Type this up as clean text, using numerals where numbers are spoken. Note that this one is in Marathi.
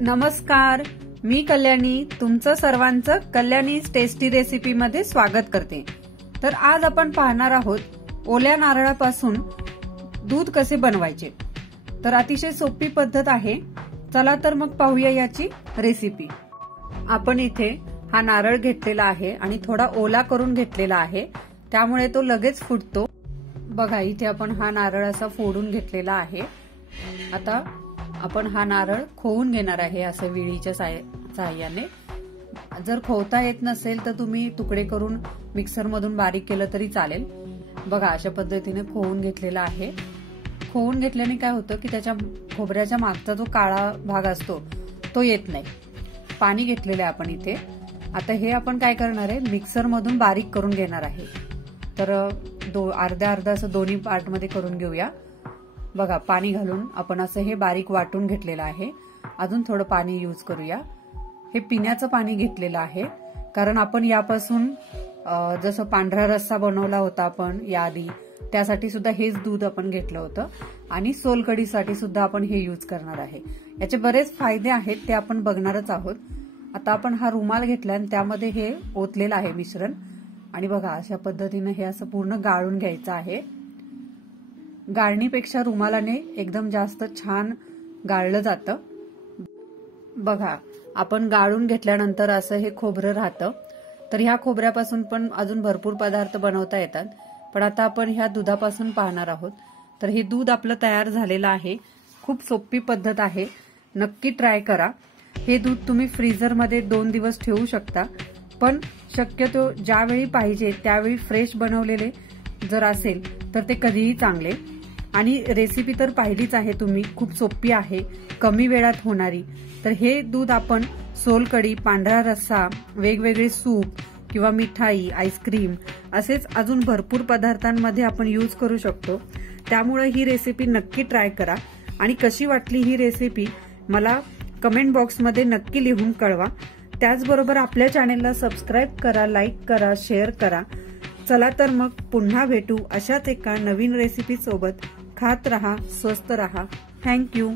नमस्कार, मी कल्याणी तुमचं सर्वांचं कल्याणी टेस्टी रेसिपी मध्ये स्वागत करते। तर आज आपण पाहणार आहोत ओल्या नारळापासून दूध कसे बनवायचे। तर अतिशय सोपी पद्धत आहे। चला तर मग पाहूया याची रेसिपी। आपण इथे हा नारळ घेतलेला आहे आणि थोडा ओला करून घेतलेला आहे, त्यामुळे तो लगेच फुटतो। बघा इथे आपण हा नारळ असा फोडून घेतलेला आहे। आता आपण हा नारळ खोवून घेणार आहे असं विळीच्या सहाय्याने। जर खोवता येत नसेल तर तुम्ही तुकडे करून मिक्सर मधून बारीक केलं तरी चालेल। बघा अशा पद्धतीने खोवून घेतलेला आहे। खोवून घेतल्याने काय होतं की त्याच्या खोबऱ्याच्या मागचा जो काळा भाग असतो तो येत नाही। पाणी घेतलेलं आहे आपण इथे। आता हे आपण काय करणार आहे, मिक्सर मधून बारीक करून घेणार आहे। तर अर्धा अर्धा असं दोन्ही पार्ट मध्ये करून घेऊया। बघा पाणी घालून आपण असं हे बारीक वाटून घेतलेलं आहे। अजून थोडं पाणी यूज करूया। हे पिण्याचं पाणी घेतलेलं आहे, कारण आपण यापासून जसं पांढरा रस्सा बनवला होता आपण याआधी, त्यासाठी सुद्धा हेच दूध आपण घेतलं होतं आणि सोलकढीसाठी सुद्धा आपण हे यूज करणार आहे। याचे बरेच फायदे आहेत, ते आपण बघणारच आहोत। आता आपण हा रुमाल घेतला आणि त्यामध्ये हे ओतलेलं आहे मिश्रण आणि बघा अशा पद्धतीने हे असं पूर्ण गाळून घ्यायचं आहे। गाळणीपेक्षा रुमालाने एकदम जास्त छान गाळलं जातं। बघा आपण गाळून घेतल्यानंतर असं हे खोबरं राहतं। तर ह्या खोबऱ्यापासून पण अजून भरपूर पदार्थ बनवता येतात, पण आता आपण ह्या दुधापासून पाहणार आहोत। तर हे दूध आपलं तयार झालेलं आहे। खूप सोपी पद्धत आहे, नक्की ट्राय करा। हे दूध तुम्ही फ्रीजरमध्ये 2 दिवस ठेवू शकता, पण शक्यतो ज्यावेळी पाहिजे त्यावेळी फ्रेश बनवलेले जर असेल तर ते कधीही चांगले। आणि रेसिपी तर पाहिलीच आहे तुम्ही, खूप सोपी आहे, कमी वेळात होणारी। तर हे दूध आपण सोलकढी, पांढरा रस्सा, वेगवेगळे सूप किंवा मिठाई, आईस्क्रीम असेच अजून भरपूर पदार्थांमध्ये आपण यूज करू शकतो। त्यामुळे ही रेसिपी नक्की ट्राय करा आणि कशी वाटली ही रेसिपी मला कमेंट बॉक्समध्ये नक्की लिहून कळवा। त्याचबरोबर आपल्या चॅनेलला सबस्क्राईब करा, लाईक करा, शेअर करा। चला तर मग पुन्हा भेटू अशाच एका नवीन रेसिपी सोबत। खात रहा, स्वस्त रहा। थँक्यू।